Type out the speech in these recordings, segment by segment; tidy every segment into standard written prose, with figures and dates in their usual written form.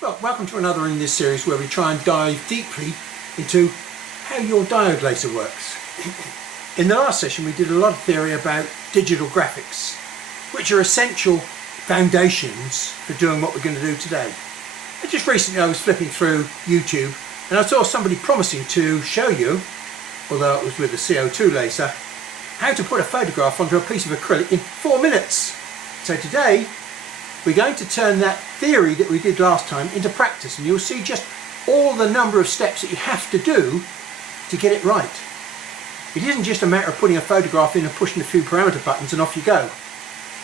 Well, welcome to another in this series where we try and dive deeply into how your diode laser works. In the last session we did a lot of theory about digital graphics, which are essential foundations for doing what we're going to do today. And just recently I was flipping through YouTube and I saw somebody promising to show you, although it was with a CO2 laser, how to put a photograph onto a piece of acrylic in 4 minutes. So today we're going to turn that theory that we did last time into practice, and you'll see just all the number of steps that you have to do to get it right. It isn't just a matter of putting a photograph in and pushing a few parameter buttons and off you go.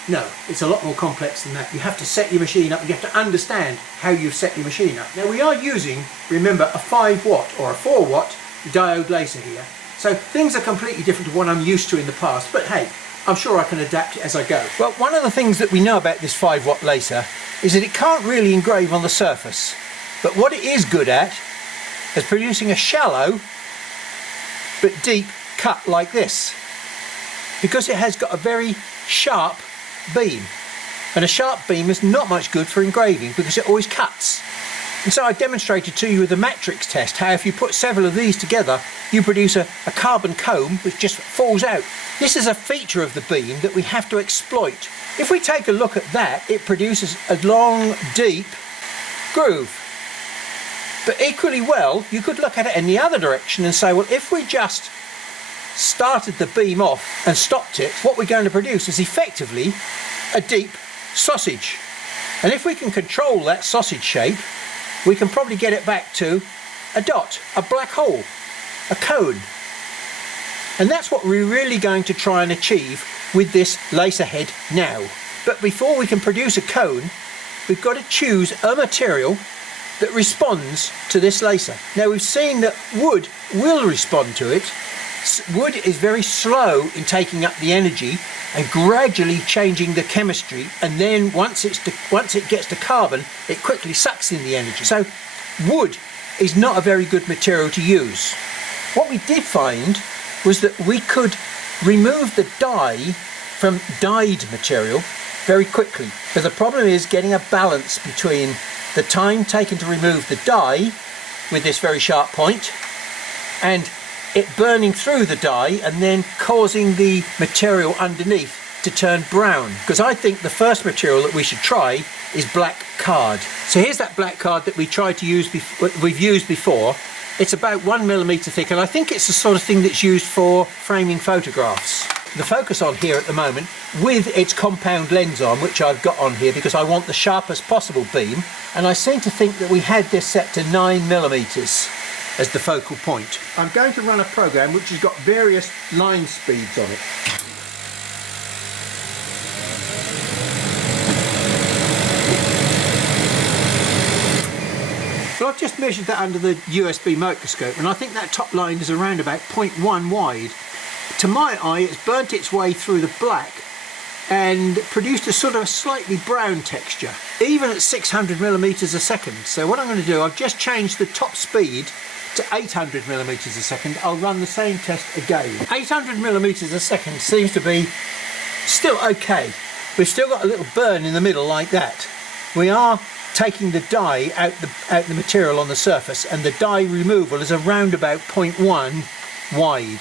No, it's a lot more complex than that. You have to set your machine up and you have to understand how you've set your machine up. Now we are using, remember, a 5 watt or a 4 watt diode laser here. So things are completely different to what I'm used to in the past, but hey, I'm sure I can adapt it as I go. Well, one of the things that we know about this 5 watt laser is that it can't really engrave on the surface. But what it is good at is producing a shallow but deep cut like this, because it has got a very sharp beam. And a sharp beam is not much good for engraving because it always cuts. And so I demonstrated to you with the matrix test how if you put several of these together you produce a carbon comb which just falls out. This is a feature of the beam that we have to exploit. If we take a look at that, it produces a long, deep groove. But equally well, you could look at it in the other direction and say, well, if we just started the beam off and stopped it, what we're going to produce is effectively a deep sausage. And if we can control that sausage shape, we can probably get it back to a dot, a black hole, a cone. And that's what we're really going to try and achieve with this laser head now. But before we can produce a cone, we've got to choose a material that responds to this laser. Now we've seen that wood will respond to it. Wood is very slow in taking up the energy and gradually changing the chemistry, and then once it gets to carbon, it quickly sucks in the energy. So wood is not a very good material to use. What we did find was that we could remove the dye from dyed material very quickly. But the problem is getting a balance between the time taken to remove the dye with this very sharp point and it burning through the dye and then causing the material underneath to turn brown. Because I think the first material that we should try is black card. So here's that black card that we tried to use we've used before. It's about 1mm thick, and I think it's the sort of thing that's used for framing photographs. The focus on here at the moment, with its compound lens on, which I've got on here because I want the sharpest possible beam, and I seem to think that we had this set to 9mm as the focal point. I'm going to run a program which has got various line speeds on it. So I've just measured that under the USB microscope, and I think that top line is around about 0.1 wide. To my eye, it's burnt its way through the black and produced a sort of slightly brown texture, even at 600mm a second. So what I'm going to do, I've just changed the top speed to 800mm a second. I'll run the same test again. 800mm a second seems to be still okay. We've still got a little burn in the middle like that. We are taking the dye out the material on the surface, and the dye removal is around about 0.1 wide.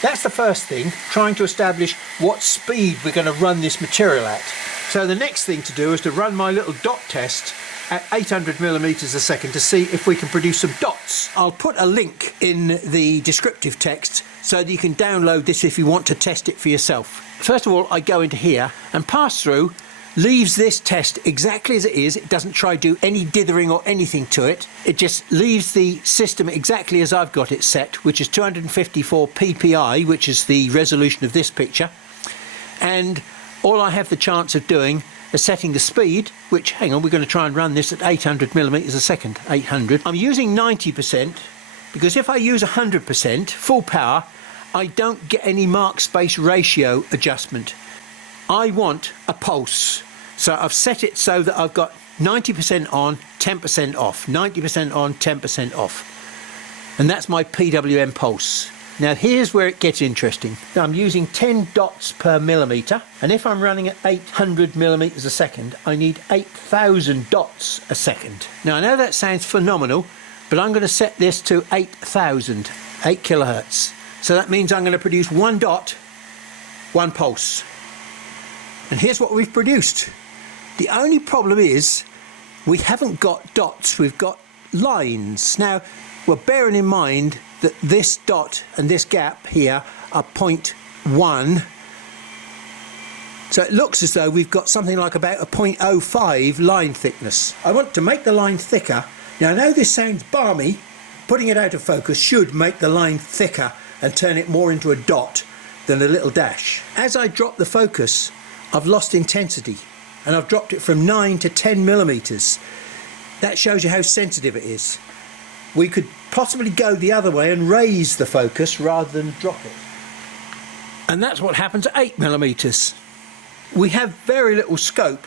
That's the first thing, trying to establish what speed we're going to run this material at. So the next thing to do is to run my little dot test at 800mm a second to see if we can produce some dots. I'll put a link in the descriptive text so that you can download this if you want to test it for yourself. First of all, I go into here and pass through, leaves this test exactly as it is. It doesn't try to do any dithering or anything to it. It just leaves the system exactly as I've got it set, which is 254 ppi, which is the resolution of this picture. And all I have the chance of doing is setting the speed, which, hang on, we're going to try and run this at 800mm a second, 800. I'm using 90% because if I use 100%, full power, I don't get any mark space ratio adjustment. I want a pulse, so I've set it so that I've got 90% on, 10% off, 90% on, 10% off, and that's my PWM pulse. Now here's where it gets interesting. Now I'm using 10 dots per millimetre, and if I'm running at 800 millimetres a second, I need 8,000 dots a second. Now I know that sounds phenomenal, but I'm going to set this to 8,000, 8 kilohertz. So that means I'm going to produce one dot, one pulse. And here's what we've produced. The only problem is we haven't got dots, we've got lines. Now we're bearing in mind that this dot and this gap here are 0.1. So it looks as though we've got something like about a 0.05 line thickness. I want to make the line thicker. Now I know this sounds balmy. Putting it out of focus should make the line thicker and turn it more into a dot than a little dash. As I drop the focus, I've lost intensity and I've dropped it from 9 to 10 millimeters. That shows you how sensitive it is. We could possibly go the other way and raise the focus rather than drop it. And that's what happens at 8 millimeters. We have very little scope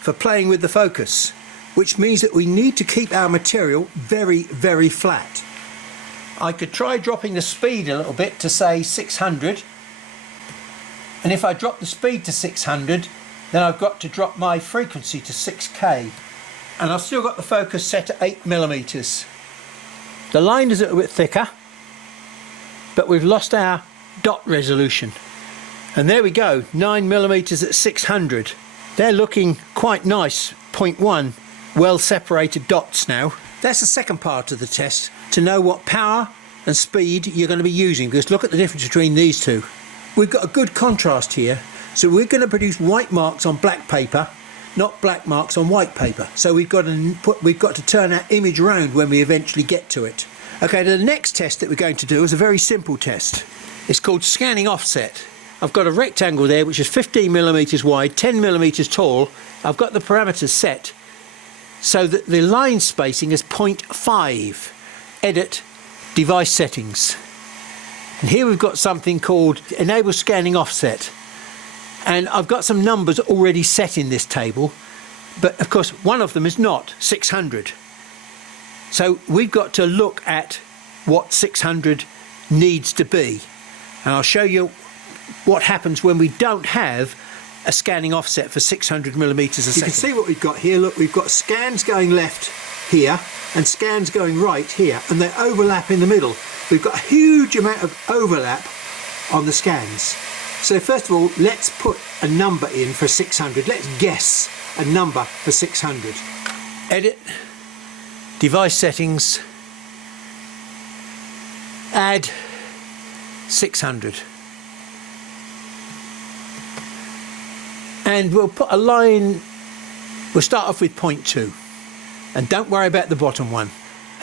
for playing with the focus, which means that we need to keep our material very, very flat. I could try dropping the speed a little bit to say 600, and if I drop the speed to 600, then I've got to drop my frequency to 6K, and I've still got the focus set at 8 millimeters. The line is a little bit thicker, but we've lost our dot resolution. And there we go, 9 millimeters at 600. They're looking quite nice, 0.1, well separated dots now. That's the second part of the test, to know what power and speed you're going to be using, because look at the difference between these two. We've got a good contrast here, so we're going to produce white marks on black paper, not black marks on white paper. So we've got to turn our image around when we eventually get to it. Okay, the next test that we're going to do is a very simple test. It's called scanning offset. I've got a rectangle there which is 15 millimeters wide, 10 millimeters tall. I've got the parameters set so that the line spacing is 0.5. Edit, device settings. And here we've got something called enable scanning offset. And I've got some numbers already set in this table, but of course one of them is not 600. So we've got to look at what 600 needs to be. And I'll show you what happens when we don't have a scanning offset for 600 millimeters a second. You can see what we've got here. Look, we've got scans going left here and scans going right here, and they overlap in the middle. We've got a huge amount of overlap on the scans. So first of all, let's put a number in for 600. Let's guess a number for 600. Edit, device settings, add 600. And we'll put a line, we'll start off with 0.2. And don't worry about the bottom one.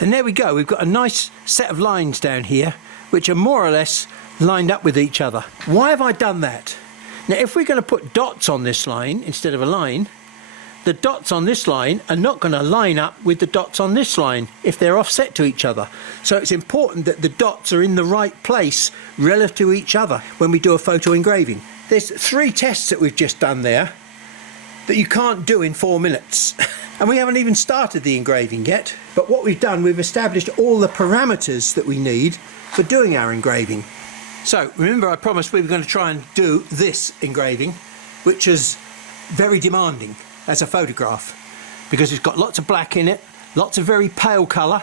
And there we go, we've got a nice set of lines down here which are more or less lined up with each other. Why have I done that? Now if we're going to put dots on this line instead of a line, the dots on this line are not going to line up with the dots on this line if they're offset to each other. So it's important that the dots are in the right place relative to each other when we do a photo engraving. There's 3 tests that we've just done there that you can't do in 4 minutes. And we haven't even started the engraving yet. But what we've done, we've established all the parameters that we need for doing our engraving. So remember, I promised we were going to try and do this engraving, which is very demanding as a photograph, because it's got lots of black in it, lots of very pale colour,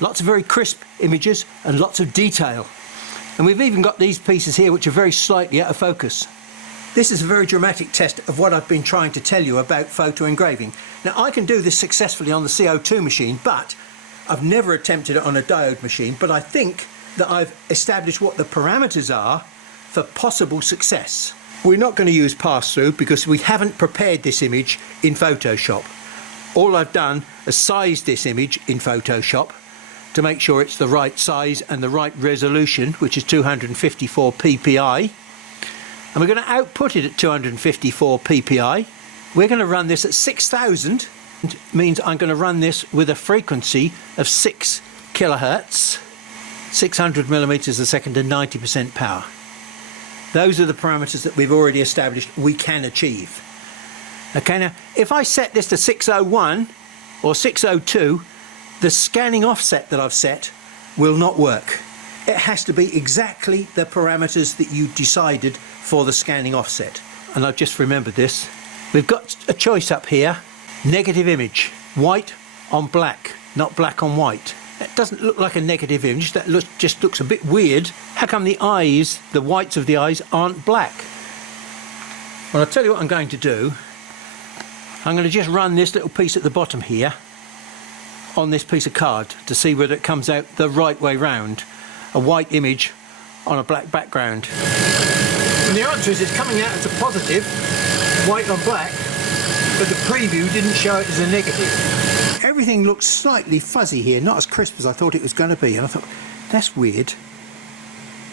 lots of very crisp images, and lots of detail. And we've even got these pieces here which are very slightly out of focus. This is a very dramatic test of what I've been trying to tell you about photo engraving. Now I can do this successfully on the CO2 machine, but I've never attempted it on a diode machine. But I think that I've established what the parameters are for possible success. We're not going to use pass-through because we haven't prepared this image in Photoshop. All I've done is sized this image in Photoshop to make sure it's the right size and the right resolution, which is 254 ppi. And we're going to output it at 254 ppi. We're going to run this at 6,000. It means I'm going to run this with a frequency of 6 kilohertz, 600 millimeters a second, and 90% power. Those are the parameters that we've already established we can achieve. Okay, now if I set this to 601 or 602, the scanning offset that I've set will not work. it has to be exactly the parameters that you decided for the scanning offset. And I've just remembered this. We've got a choice up here, negative image, white on black, not black on white. That doesn't look like a negative image, that just looks a bit weird. How come the eyes, the whites of the eyes, aren't black? Well, I'll tell you what I'm going to do. I'm going to just run this little piece at the bottom here on this piece of card to see whether it comes out the right way round. A white image on a black background. And the answer is it's coming out as a positive, white on black, but the preview didn't show it as a negative. Everything looks slightly fuzzy here, not as crisp as I thought it was going to be, and I thought, that's weird.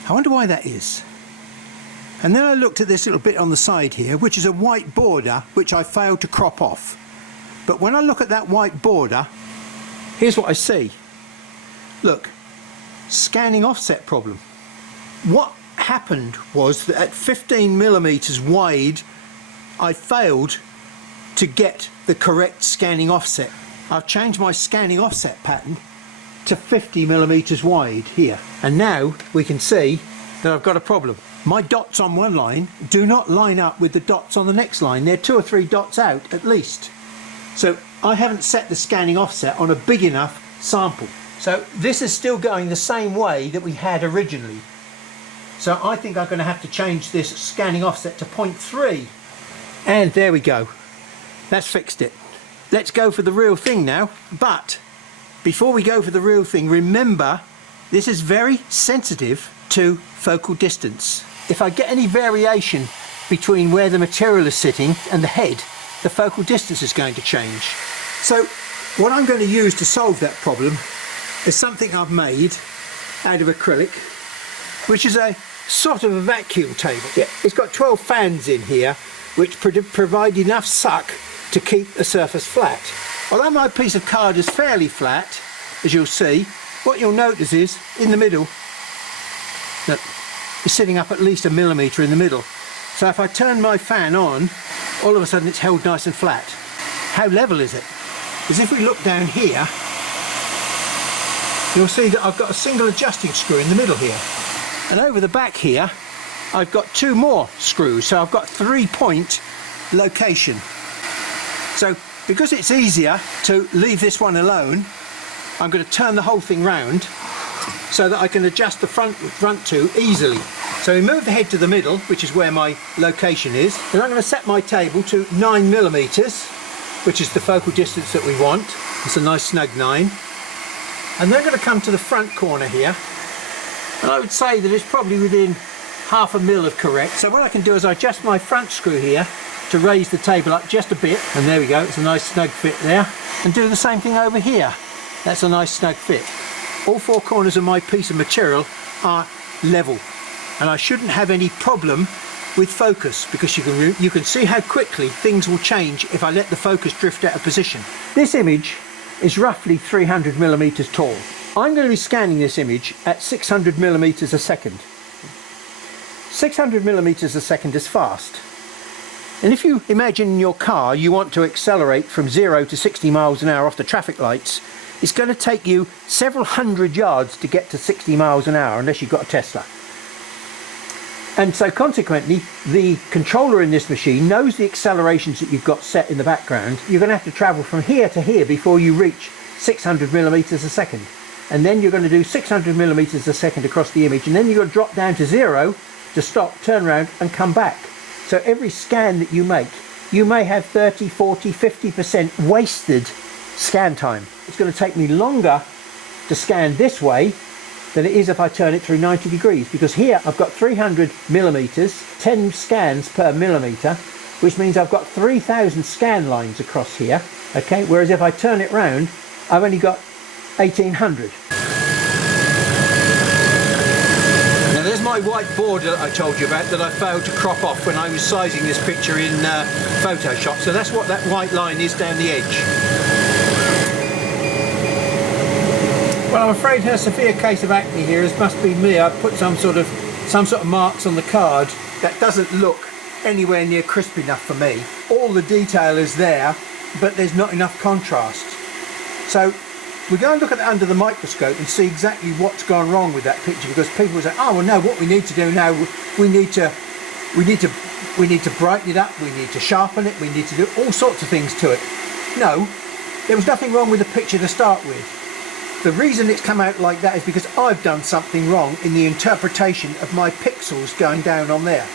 I wonder why that is. And then I looked at this little bit on the side here, which is a white border, which I failed to crop off. But when I look at that white border, here's what I see. Look, scanning offset problem. What happened was that at 15 millimeters wide, I failed to get the correct scanning offset. I've changed my scanning offset pattern to 50 millimeters wide here. And now we can see that I've got a problem. My dots on one line do not line up with the dots on the next line. They're 2 or 3 dots out at least. So I haven't set the scanning offset on a big enough sample. So this is still going the same way that we had originally. So I think I'm going to have to change this scanning offset to 0.3. And there we go. That's fixed it. Let's go for the real thing now. But before we go for the real thing, remember this is very sensitive to focal distance. If I get any variation between where the material is sitting and the head, the focal distance is going to change. So what I'm going to use to solve that problem is something I've made out of acrylic, which is a sort of a vacuum table. Yeah, it's got 12 fans in here which provide enough suck to keep the surface flat. Although my piece of card is fairly flat, as you'll see, what you'll notice is in the middle that it's sitting up at least 1 millimeter in the middle. So if I turn my fan on, all of a sudden it's held nice and flat. How level is it? Because if we look down here, you'll see that I've got a single adjusting screw in the middle here. And over the back here, I've got 2 more screws, so I've got 3-point location. So because it's easier to leave this one alone, I'm going to turn the whole thing round so that I can adjust the front two easily. So we move the head to the middle, which is where my location is, and I'm going to set my table to 9 millimeters, which is the focal distance that we want. It's a nice snug 9. And then I'm going to come to the front corner here, and I would say that it's probably within 1/2 mil of correct. So what I can do is I adjust my front screw here to raise the table up just a bit, and there we go, it's a nice snug fit there. And do the same thing over here. That's a nice snug fit. All 4 corners of my piece of material are level, and I shouldn't have any problem with focus, because you can see how quickly things will change if I let the focus drift out of position. This image is roughly 300 millimeters tall. I'm going to be scanning this image at 600 millimeters a second. 600 millimeters a second is fast. And if you imagine in your car you want to accelerate from 0 to 60 miles an hour off the traffic lights, it's going to take you several hundred yards to get to 60 miles an hour unless you've got a Tesla. And so consequently, the controller in this machine knows the accelerations that you've got set in the background. You're going to have to travel from here to here before you reach 600 millimeters a second. And then you're going to do 600 millimeters a second across the image, and then you're going to drop down to 0 to stop, turn around and come back. So every scan that you make, you may have 30, 40, 50% wasted scan time. It's going to take me longer to scan this way than it is if I turn it through 90 degrees, because here I've got 300 millimeters, 10 scans per millimeter, which means I've got 3,000 scan lines across here, okay, whereas if I turn it round, I've only got 1,800. Now there's my white border that I told you about that I failed to crop off when I was sizing this picture in Photoshop, so that's what that white line is down the edge. Well, I'm afraid her severe case of acne here must be me. I've put some sort of marks on the card that doesn't look anywhere near crisp enough for me. All the detail is there, but there's not enough contrast. So we go and look at it under the microscope and see exactly what's gone wrong with that picture, because people will say, oh well, no, what we need to do now, we need to brighten it up, we need to sharpen it, we need to do all sorts of things to it. No, there was nothing wrong with the picture to start with. The reason it's come out like that is because I've done something wrong in the interpretation of my pixels going down on there.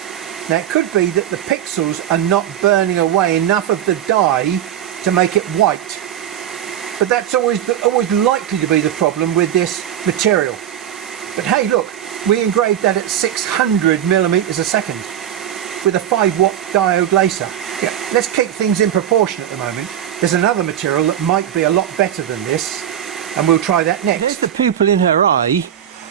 Now it could be that the pixels are not burning away enough of the dye to make it white. But that's always likely to be the problem with this material. But hey, look, we engraved that at 600 millimeters a second with a 5-watt diode laser. Yeah, let's keep things in proportion at the moment. There's another material that might be a lot better than this, and we'll try that next. There's the pupil in her eye,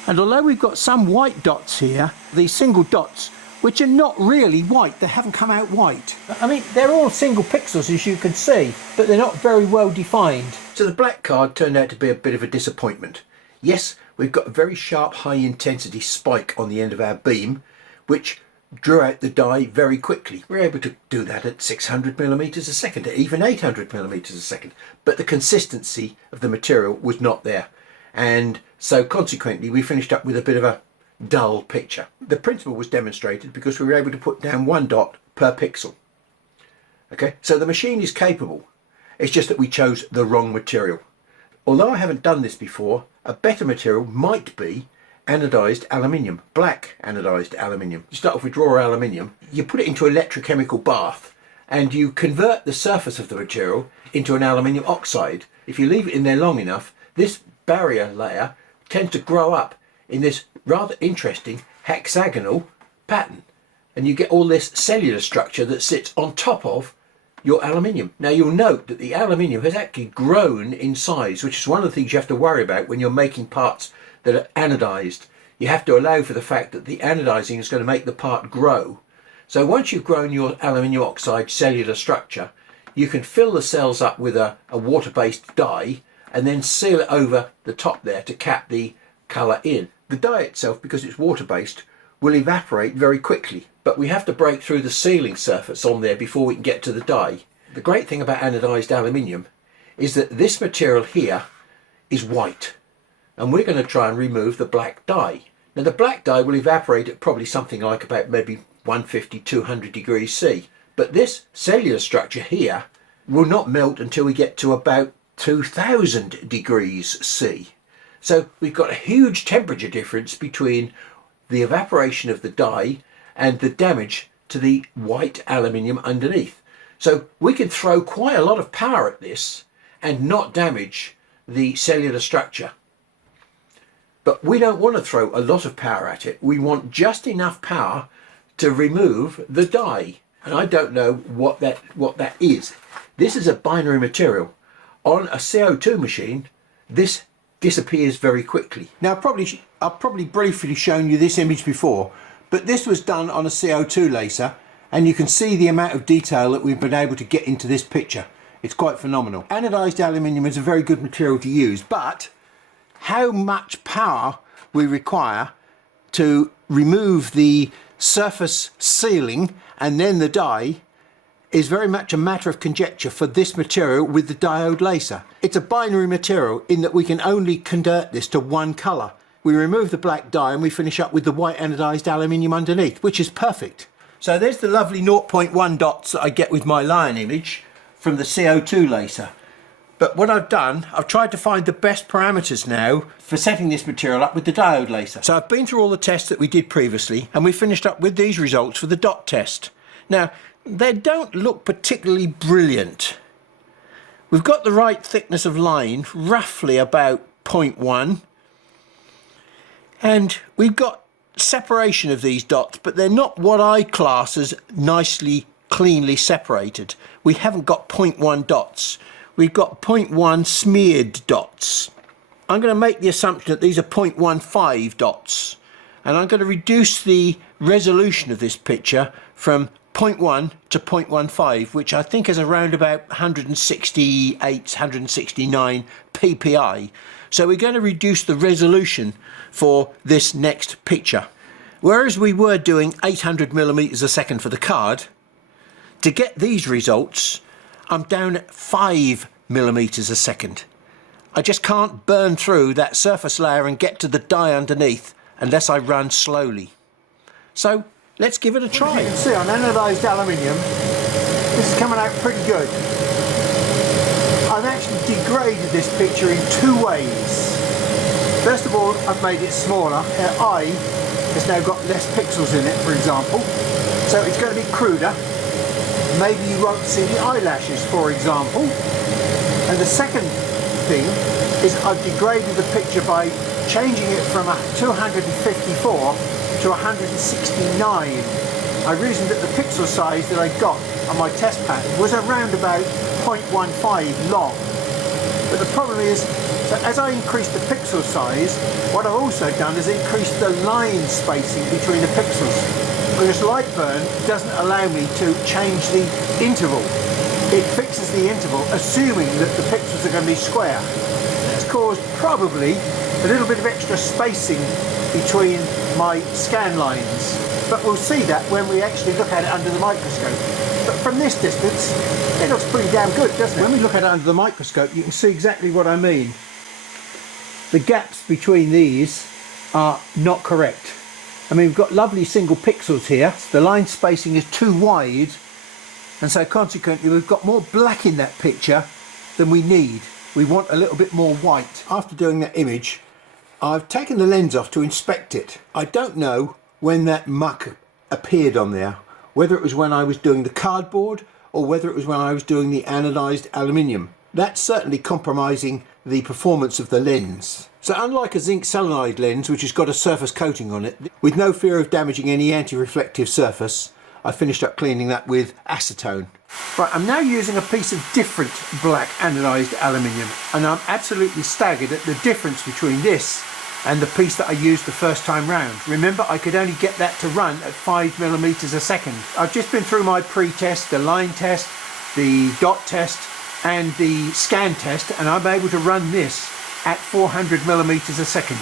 and although we've got some white dots here, these single dots, which are not really white, they haven't come out white. I mean, they're all single pixels, as you can see, but they're not very well defined. So the black card turned out to be a bit of a disappointment. Yes, we've got a very sharp high intensity spike on the end of our beam, which drew out the dye very quickly. We're able to do that at 600 millimeters a second, even 800 millimeters a second, but the consistency of the material was not there, and so consequently we finished up with a bit of a dull picture. The principle was demonstrated because we were able to put down 1 dot per pixel. Okay, so the machine is capable, it's just that we chose the wrong material. Although I haven't done this before, a better material might be anodized aluminium, black anodized aluminium. You start off with raw aluminium, you put it into an electrochemical bath, and you convert the surface of the material into an aluminium oxide. If you leave it in there long enough, this barrier layer tends to grow up in this rather interesting hexagonal pattern, and you get all this cellular structure that sits on top of your aluminium. Now you'll note that the aluminium has actually grown in size, which is one of the things you have to worry about when you're making parts that are anodized. You have to allow for the fact that the anodizing is going to make the part grow. So once you've grown your aluminium oxide cellular structure, you can fill the cells up with a water-based dye and then seal it over the top there to cap the colour in. The dye itself, because it's water-based, will evaporate very quickly, but we have to break through the sealing surface on there before we can get to the dye. The great thing about anodized aluminium is that this material here is white, and we're going to try and remove the black dye. Now the black dye will evaporate at probably something like about maybe 150, 200 degrees C, but this cellular structure here will not melt until we get to about 2000 degrees C. So we've got a huge temperature difference between the evaporation of the dye and the damage to the white aluminium underneath. So we can throw quite a lot of power at this and not damage the cellular structure. But we don't want to throw a lot of power at it. We want just enough power to remove the dye. And I don't know what that is. This is a binary material. On a CO2 machine, this disappears very quickly. Now I've probably briefly shown you this image before, but this was done on a CO2 laser, and you can see the amount of detail that we've been able to get into this picture. It's quite phenomenal. Anodized aluminium is a very good material to use, but how much power we require to remove the surface sealing and then the dye is very much a matter of conjecture for this material with the diode laser. It's a binary material in that we can only convert this to one colour. We remove the black dye and we finish up with the white anodized aluminium underneath, which is perfect. So there's the lovely 0.1 dots that I get with my line image from the CO2 laser. But what I've done, I've tried to find the best parameters now for setting this material up with the diode laser. So I've been through all the tests that we did previously, and we finished up with these results for the dot test. Now, they don't look particularly brilliant. We've got the right thickness of line, roughly about 0.1, and we've got separation of these dots, but they're not what I class as nicely, cleanly separated. We haven't got 0.1 dots. We've got 0.1 smeared dots. I'm going to make the assumption that these are 0.15 dots, and I'm going to reduce the resolution of this picture from 0.1 to 0.15, which I think is around about 168, 169 ppi. So we're going to reduce the resolution for this next picture. Whereas we were doing 800 millimeters a second for the card, to get these results, I'm down at 5 millimeters a second. I just can't burn through that surface layer and get to the dye underneath unless I run slowly. So let's give it a try. As you can see on anodized aluminium, this is coming out pretty good. I've actually degraded this picture in two ways. First of all, I've made it smaller. I has now got less pixels in it, for example, so it's going to be cruder. Maybe you won't see the eyelashes, for example. And the second thing is I've degraded the picture by changing it from a 254 to 169. I reasoned that the pixel size that I got on my test pattern was around about 0.15 long. But the problem is, so as I increased the pixel size, what I've also done is increased the line spacing between the pixels. Because Lightburn doesn't allow me to change the interval. It fixes the interval assuming that the pixels are going to be square. It's caused probably a little bit of extra spacing between my scan lines. But we'll see that when we actually look at it under the microscope. But from this distance, it looks pretty damn good, doesn't it? When we look at it under the microscope, you can see exactly what I mean. The gaps between these are not correct. I mean, we've got lovely single pixels here. The line spacing is too wide, and so consequently we've got more black in that picture than we need. We want a little bit more white. After doing that image, I've taken the lens off to inspect it. I don't know when that muck appeared on there, whether it was when I was doing the cardboard or whether it was when I was doing the anodized aluminium. That's certainly compromising the performance of the lens. So unlike a zinc selenide lens, which has got a surface coating on it, with no fear of damaging any anti-reflective surface, I finished up cleaning that with acetone. Right, I'm now using a piece of different black anodized aluminium, and I'm absolutely staggered at the difference between this and the piece that I used the first time round. Remember, I could only get that to run at 5mm a second. I've just been through my pre-test, the line test, the dot test, and the scan test, and I'm able to run this at 400mm a second.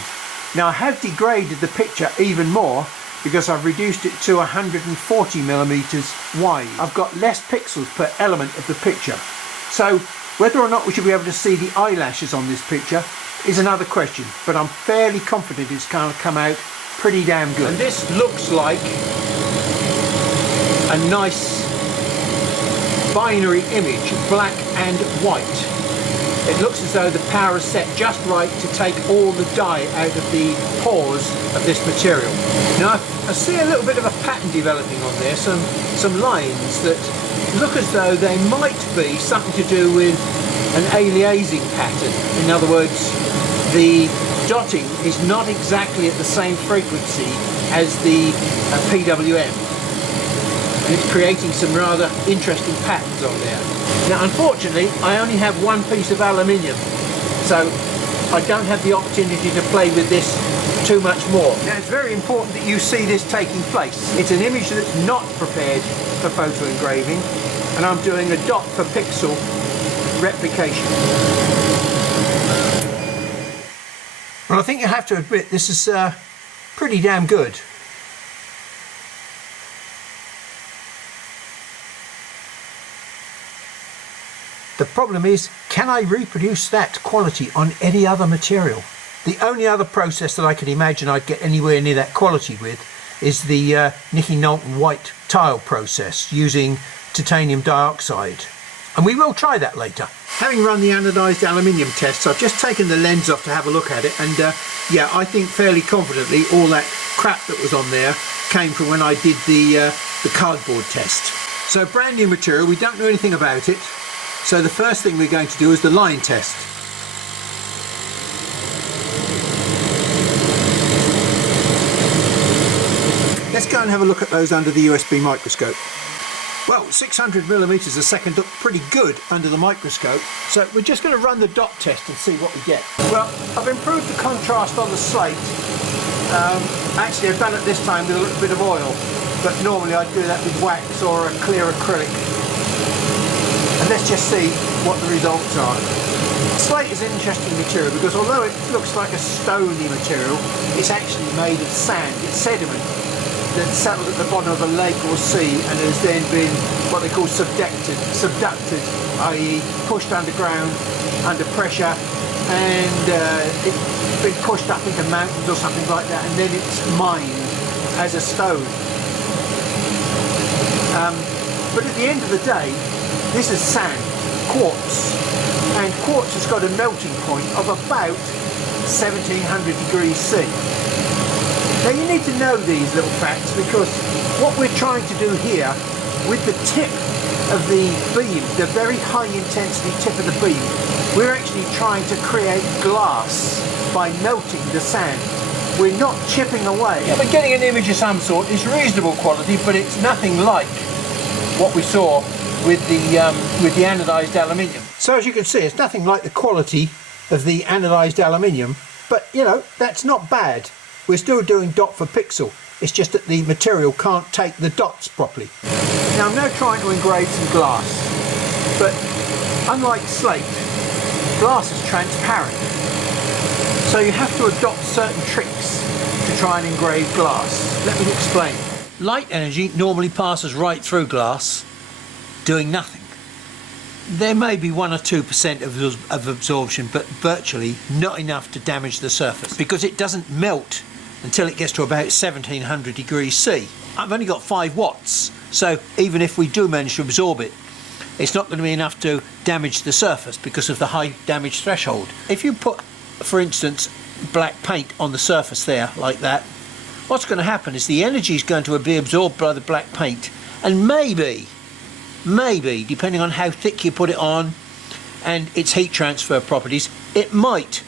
Now I have degraded the picture even more because I've reduced it to 140mm wide. I've got less pixels per element of the picture. So whether or not we should be able to see the eyelashes on this picture is another question, but I'm fairly confident it's going to come out pretty damn good. And this looks like a nice binary image, black and white. It looks as though the power is set just right to take all the dye out of the pores of this material. Now I see a little bit of a pattern developing on there, some lines that look as though they might be something to do with an aliasing pattern. In other words, the dotting is not exactly at the same frequency as the PWM. And it's creating some rather interesting patterns on there. Now unfortunately I only have one piece of aluminium, so I don't have the opportunity to play with this too much more. Now it's very important that you see this taking place. It's an image that's not prepared for photo engraving, and I'm doing a dot per pixel replication. Well, I think you have to admit this is pretty damn good. The problem is, can I reproduce that quality on any other material? The only other process that I could imagine I'd get anywhere near that quality with is the Nicky Knowlton white tile process using titanium dioxide. And we will try that later. Having run the anodized aluminium tests, I've just taken the lens off to have a look at it, and yeah, I think fairly confidently all that crap that was on there came from when I did the cardboard test. So brand new material, we don't know anything about it. So the first thing we're going to do is the line test. Let's go and have a look at those under the USB microscope. Well, 600mm a second look pretty good under the microscope, so we're just going to run the dot test and see what we get. Well, I've improved the contrast on the slate. Actually I've done it this time with a little bit of oil, but normally I'd do that with wax or a clear acrylic. And let's just see what the results are. Slate is an interesting material because although it looks like a stony material, it's actually made of sand, it's sediment that settled at the bottom of a lake or sea and has then been what they call subducted, i.e. pushed underground under pressure and it's been pushed up into mountains or something like that, and then it's mined as a stone. But at the end of the day, this is sand, quartz, and quartz has got a melting point of about 1700 degrees C. Now you need to know these little facts, because what we're trying to do here with the tip of the beam, the very high intensity tip of the beam, we're actually trying to create glass by melting the sand. We're not chipping away. Yeah, we're getting an image of some sort. It's reasonable quality, but it's nothing like what we saw with the anodized aluminium. So as you can see, it's nothing like the quality of the anodized aluminium, but you know, that's not bad. We're still doing dot for pixel. It's just that the material can't take the dots properly. Now I'm now trying to engrave some glass, but unlike slate, glass is transparent. So you have to adopt certain tricks to try and engrave glass. Let me explain. Light energy normally passes right through glass, doing nothing. There may be 1 or 2% of absorption, but virtually not enough to damage the surface, because it doesn't melt until it gets to about 1700 degrees C. I've only got 5 watts, so even if we do manage to absorb it, it's not going to be enough to damage the surface because of the high damage threshold. If you put, for instance, black paint on the surface there, like that, what's going to happen is the energy is going to be absorbed by the black paint, and maybe, depending on how thick you put it on and its heat transfer properties, it might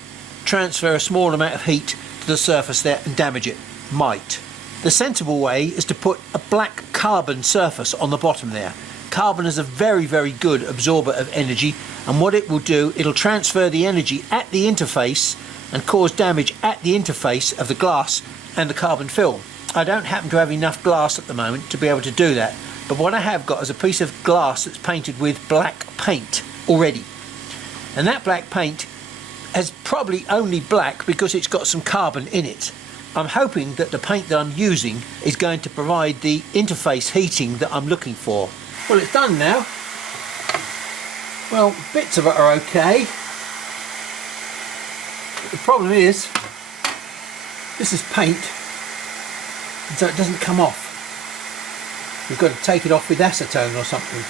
transfer a small amount of heat to the surface there and damage it. Might. The sensible way is to put a black carbon surface on the bottom there. Carbon is a very, very good absorber of energy, and what it will do, it'll transfer the energy at the interface and cause damage at the interface of the glass and the carbon film. I don't happen to have enough glass at the moment to be able to do that, but what I have got is a piece of glass that's painted with black paint already, and that black paint has probably only black because it's got some carbon in it. I'm hoping that the paint that I'm using is going to provide the interface heating that I'm looking for. Well, it's done now. Well, bits of it are okay. The problem is, this is paint, and so it doesn't come off. We've got to take it off with acetone or something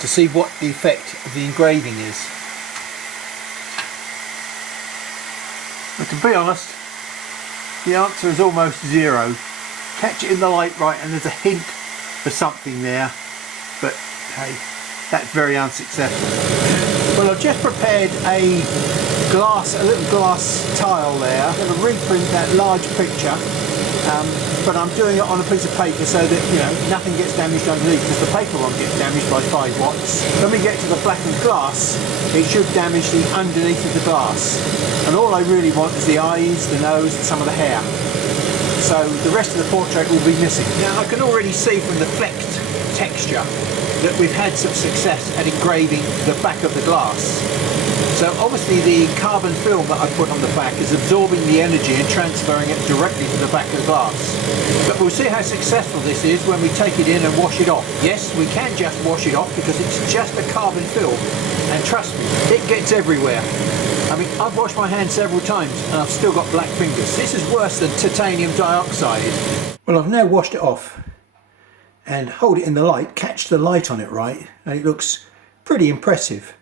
to see what the effect of the engraving is. But to be honest, the answer is almost zero. Catch it in the light right and there's a hint of something there, but hey, that's very unsuccessful. Well, I've just prepared a little glass tile there. I'm going to reprint that large picture, but I'm doing it on a piece of paper so that, you know, nothing gets damaged underneath, because the paper won't get damaged by 5 watts. When we get to the blackened glass, it should damage the underneath of the glass. And all I really want is the eyes, the nose and some of the hair. So the rest of the portrait will be missing. Now I can already see from the flecked texture that we've had some success at engraving the back of the glass. So obviously the carbon film that I put on the back is absorbing the energy and transferring it directly to the back of the glass. But we'll see how successful this is when we take it in and wash it off. Yes, we can just wash it off because it's just a carbon film, and trust me, it gets everywhere. I mean, I've washed my hands several times and I've still got black fingers. This is worse than titanium dioxide. Well, I've now washed it off and hold it in the light, catch the light on it right, and it looks pretty impressive.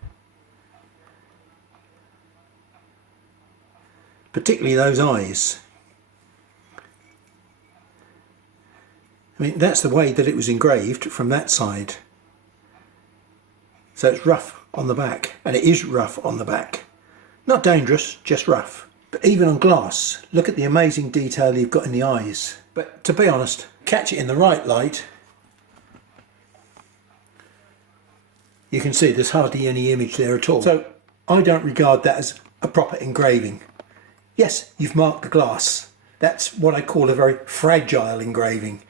Particularly those eyes. I mean, that's the way that it was engraved from that side. So it's rough on the back, and it is rough on the back. Not dangerous, just rough. But even on glass, look at the amazing detail you've got in the eyes. But to be honest, catch it in the right light, you can see there's hardly any image there at all. So I don't regard that as a proper engraving. Yes, you've marked the glass. That's what I call a very fragile engraving.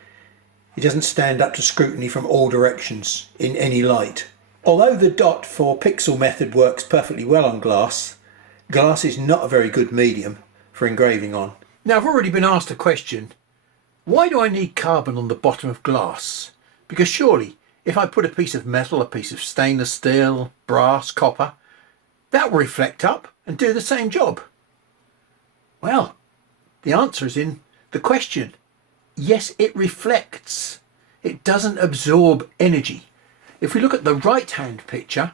It doesn't stand up to scrutiny from all directions in any light. Although the dot for pixel method works perfectly well on glass, glass is not a very good medium for engraving on. Now, I've already been asked a question. Why do I need carbon on the bottom of glass? Because surely, if I put a piece of metal, a piece of stainless steel, brass, copper, that will reflect up and do the same job. Well, the answer is in the question. Yes, it reflects. It doesn't absorb energy. If we look at the right hand picture,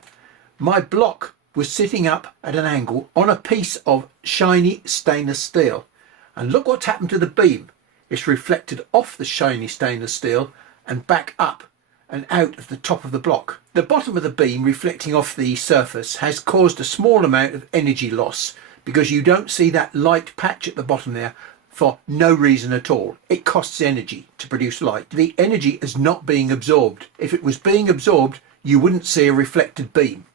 my block was sitting up at an angle on a piece of shiny stainless steel. And look what's happened to the beam. It's reflected off the shiny stainless steel and back up and out of the top of the block. The bottom of the beam reflecting off the surface has caused a small amount of energy loss because you don't see that light patch at the bottom there for no reason at all. It costs energy to produce light. The energy is not being absorbed. If it was being absorbed, you wouldn't see a reflected beam.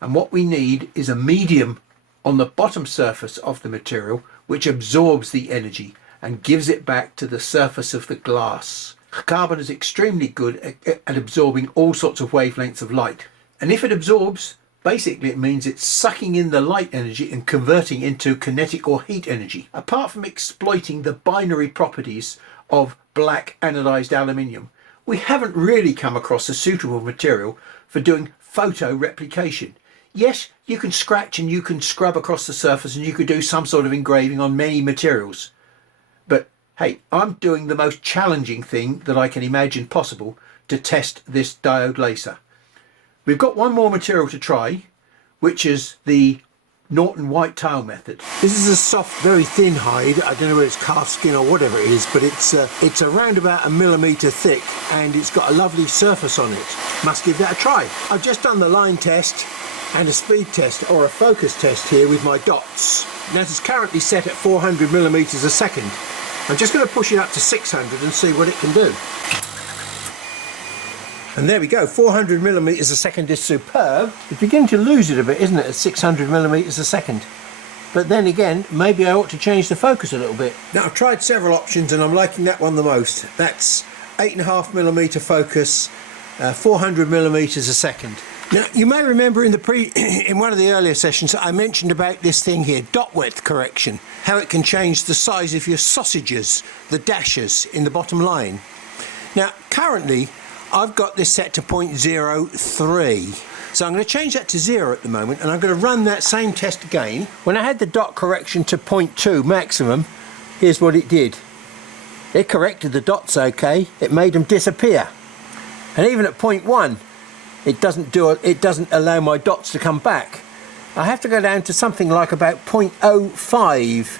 And what we need is a medium on the bottom surface of the material which absorbs the energy and gives it back to the surface of the glass. Carbon is extremely good at absorbing all sorts of wavelengths of light. And if it absorbs, basically it means it's sucking in the light energy and converting into kinetic or heat energy. Apart from exploiting the binary properties of black anodized aluminium, we haven't really come across a suitable material for doing photo replication. Yes, you can scratch and you can scrub across the surface and you could do some sort of engraving on many materials. But hey, I'm doing the most challenging thing that I can imagine possible to test this diode laser. We've got one more material to try, which is the Norton white tile method. This is a soft, very thin hide. I don't know whether it's calf skin or whatever it is, but it's around about 1 millimetre thick and it's got a lovely surface on it. Must give that a try. I've just done the line test and a speed test or a focus test here with my dots. Now this is currently set at 400 millimetres a second. I'm just going to push it up to 600 and see what it can do. And there we go, 400 millimetres a second is superb. It's beginning to lose it a bit, isn't it, at 600 millimetres a second? But then again, maybe I ought to change the focus a little bit. Now I've tried several options and I'm liking that one the most. That's 8.5 millimetre focus, 400 millimetres a second. Now you may remember in one of the earlier sessions I mentioned about this thing here, dot width correction, how it can change the size of your sausages, the dashes in the bottom line. Now currently I've got this set to 0.03, so I'm going to change that to 0 at the moment and I'm going to run that same test again. When I had the dot correction to 0.2 maximum, here's what it did. It corrected the dots okay, it made them disappear, and even at 0.1 it doesn't allow my dots to come back. I have to go down to something like about 0.05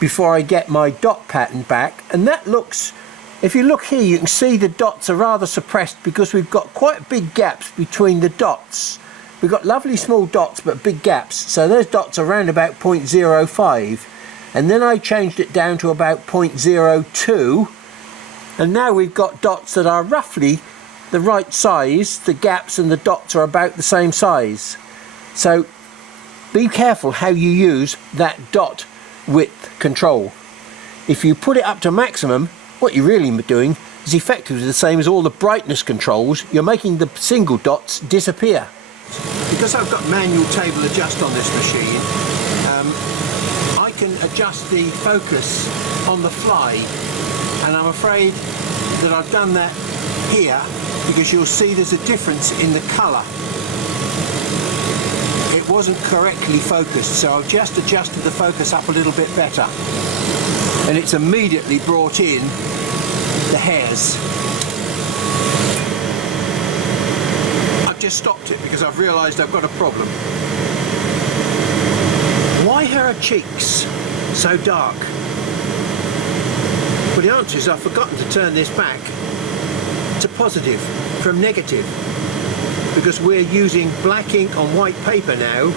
before I get my dot pattern back, and that looks, if you look here you can see the dots are rather suppressed because we've got quite big gaps between the dots. We've got lovely small dots but big gaps, so those dots are around about 0.05, and then I changed it down to about 0.02, and now we've got dots that are roughly the right size. The gaps and the dots are about the same size. So be careful how you use that dot width control. If you put it up to maximum, what you're really doing is effectively the same as all the brightness controls. You're making the single dots disappear. Because I've got manual table adjust on this machine, I can adjust the focus on the fly, and I'm afraid that I've done that here because you'll see there's a difference in the colour. It wasn't correctly focused, so I've just adjusted the focus up a little bit better, and it's immediately brought in the hairs. I've just stopped it because I've realised I've got a problem. Why are her cheeks so dark? Well, the answer is I've forgotten to turn this back to positive from negative, because we're using black ink on white paper now,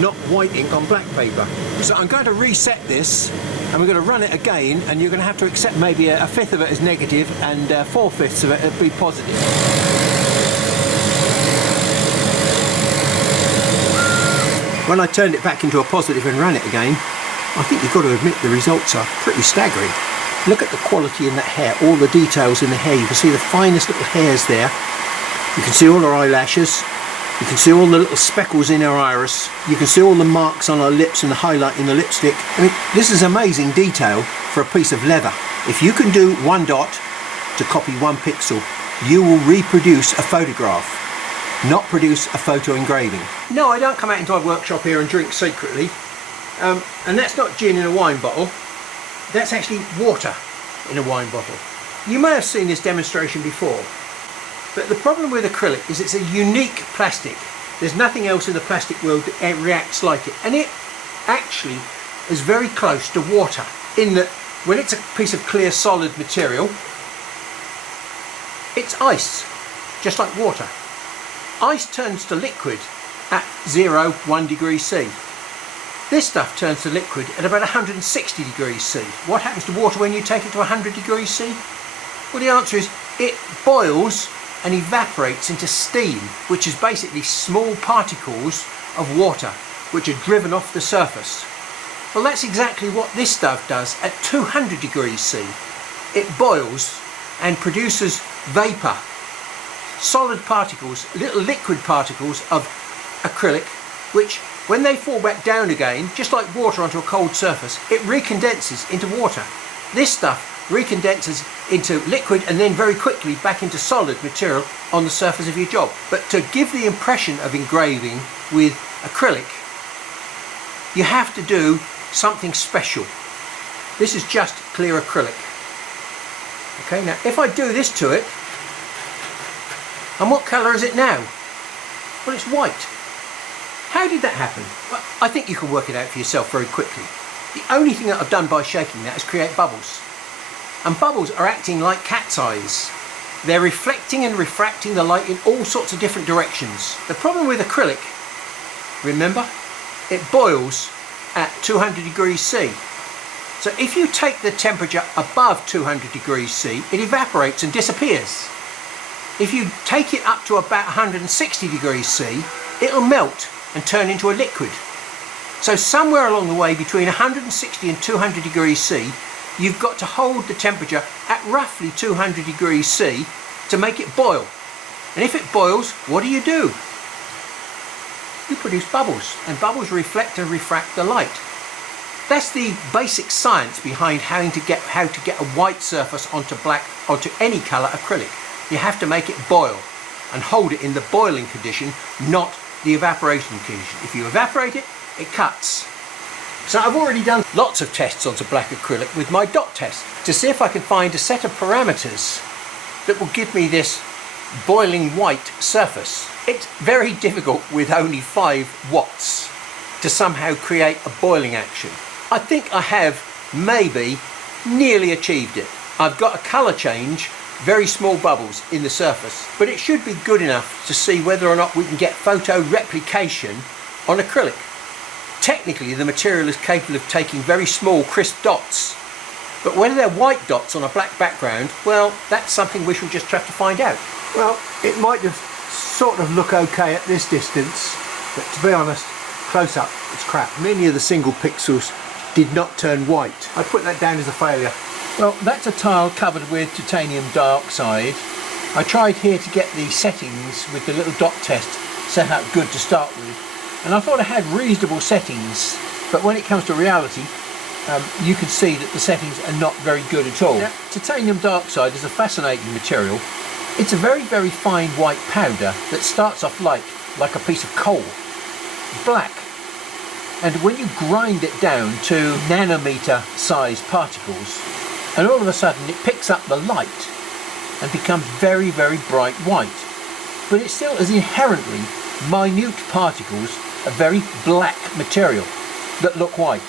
not white ink on black paper. So I'm going to reset this and we're going to run it again, and you're going to have to accept maybe a fifth of it as negative and 4/5 of it would be positive. When I turned it back into a positive and ran it again, I think you've got to admit the results are pretty staggering. Look at the quality in that hair, all the details in the hair. You can see the finest little hairs there. You can see all her eyelashes. You can see all the little speckles in her iris. You can see all the marks on her lips and the highlight in the lipstick. I mean, this is amazing detail for a piece of leather. If you can do one dot to copy one pixel, you will reproduce a photograph. not produce a photo engraving. No, I don't come out into my workshop here and drink secretly. And that's not gin in a wine bottle. That's actually water in a wine bottle. You may have seen this demonstration before, but the problem with acrylic is it's a unique plastic. There's nothing else in the plastic world that reacts like it, and it actually is very close to water in that when it's a piece of clear solid material, it's ice, just like water. Ice turns to liquid at 1 degrees C. This stuff turns to liquid at about 160 degrees C. What happens to water when you take it to 100 degrees C? Well, the answer is it boils and evaporates into steam, which is basically small particles of water which are driven off the surface. Well, that's exactly what this stuff does at 200 degrees C. It boils and produces vapour, solid particles, little liquid particles of acrylic, which when they fall back down again, just like water onto a cold surface, it recondenses into water. This stuff recondenses into liquid and then very quickly back into solid material on the surface of your job. But to give the impression of engraving with acrylic, you have to do something special. This is just clear acrylic. Okay, now if I do this to it, and what colour is it now? Well, it's white. How did that happen? Well, I think you can work it out for yourself very quickly. The only thing that I've done by shaking that is create bubbles. And bubbles are acting like cat's eyes. They're reflecting and refracting the light in all sorts of different directions. The problem with acrylic, remember, it boils at 200 degrees C. So if you take the temperature above 200 degrees C, it evaporates and disappears. If you take it up to about 160 degrees C, it'll melt and turn into a liquid. So somewhere along the way between 160 and 200 degrees C, you've got to hold the temperature at roughly 200 degrees C to make it boil. And if it boils, what do? You produce bubbles, and bubbles reflect and refract the light. That's the basic science behind how to get a white surface onto any colour acrylic. You have to make it boil and hold it in the boiling condition, not the evaporation condition. If you evaporate it, it cuts. So I've already done lots of tests onto black acrylic with my dot test to see if I can find a set of parameters that will give me this boiling white surface. It's very difficult with only 5 watts to somehow create a boiling action. I think I have maybe nearly achieved it. I've got a colour change, very small bubbles in the surface, but it should be good enough to see whether or not we can get photo replication on acrylic. Technically, the material is capable of taking very small crisp dots, but whether they're white dots on a black background, well, that's something we shall just have to find out. Well, it might just sort of look okay at this distance, but to be honest, close up, it's crap. Many of the single pixels did not turn white. I'd put that down as a failure. Well, that's a tile covered with titanium dioxide. I tried here to get the settings with the little dot test set up good to start with, and I thought I had reasonable settings, but when it comes to reality, you can see that the settings are not very good at all. Now, titanium dioxide is a fascinating material. It's a very, very fine white powder that starts off like a piece of coal, black. And when you grind it down to nanometer size particles, and all of a sudden it picks up the light and becomes very, very bright white. But it still is inherently minute particles of very black material that look white.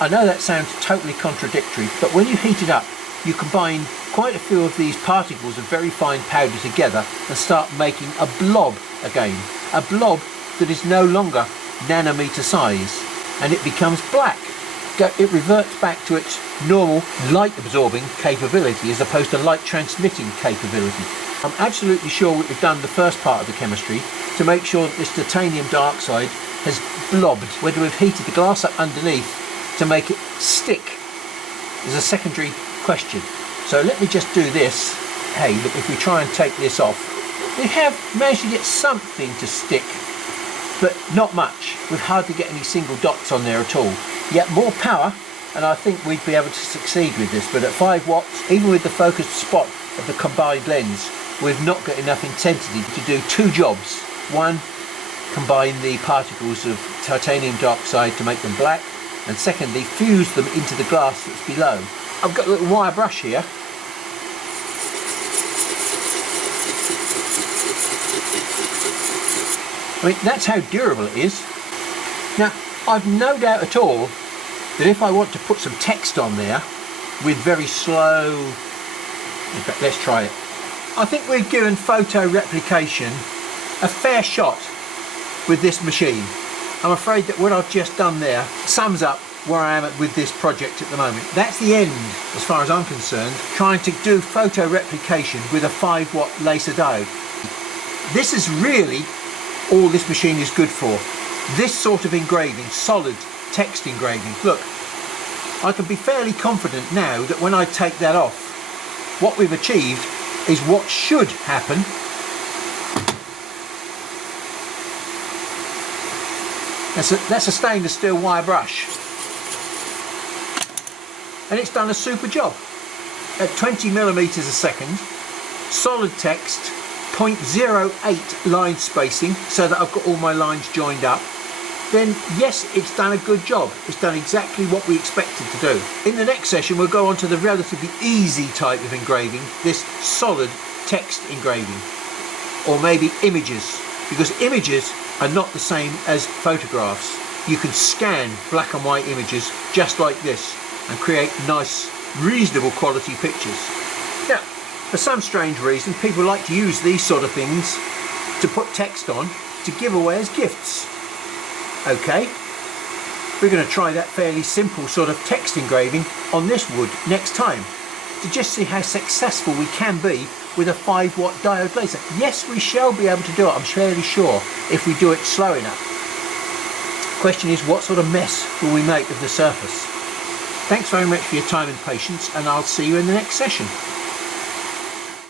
I know that sounds totally contradictory, but when you heat it up, you combine quite a few of these particles of very fine powder together and start making a blob again. A blob that is no longer nanometer size, and it becomes black. It reverts back to its normal light absorbing capability as opposed to light transmitting capability. I'm absolutely sure we've done the first part of the chemistry to make sure that this titanium dioxide has blobbed. Whether we've heated the glass up underneath to make it stick is a secondary question. So let me just do this. Hey, look, if we try and take this off, we have managed to get something to stick, but not much. We've hardly get any single dots on there at all. Yet more power, and I think we'd be able to succeed with this, but at 5 watts, even with the focused spot of the combined lens, we've not got enough intensity to do two jobs. One, combine the particles of titanium dioxide to make them black, and secondly, fuse them into the glass that's below. I've got a little wire brush here. I mean, that's how durable it is. Now, I've no doubt at all that if I want to put some text on there with very slow, in fact, let's try it. I think we've given photo replication a fair shot with this machine. I'm afraid that what I've just done there sums up where I am with this project at the moment. That's the end, as far as I'm concerned, trying to do photo replication with a 5-watt laser diode. This is really all this machine is good for. This sort of engraving, solid text engraving. Look, I can be fairly confident now that when I take that off, what we've achieved is what should happen. That's a stainless steel wire brush. And it's done a super job. At 20mm a second, solid text, 0.08 line spacing, so that I've got all my lines joined up, then yes, it's done a good job. It's done exactly what we expected to do. In the next session, we'll go on to the relatively easy type of engraving, this solid text engraving, or maybe images, because images are not the same as photographs. You can scan black and white images just like this and create nice, reasonable quality pictures. Now, for some strange reason, people like to use these sort of things to put text on to give away as gifts. Okay, we're going to try that fairly simple sort of text engraving on this wood next time to just see how successful we can be with a 5-watt diode laser. Yes, we shall be able to do it, I'm fairly sure, if we do it slow enough. Question is, what sort of mess will we make of the surface? Thanks very much for your time and patience, and I'll see you in the next session.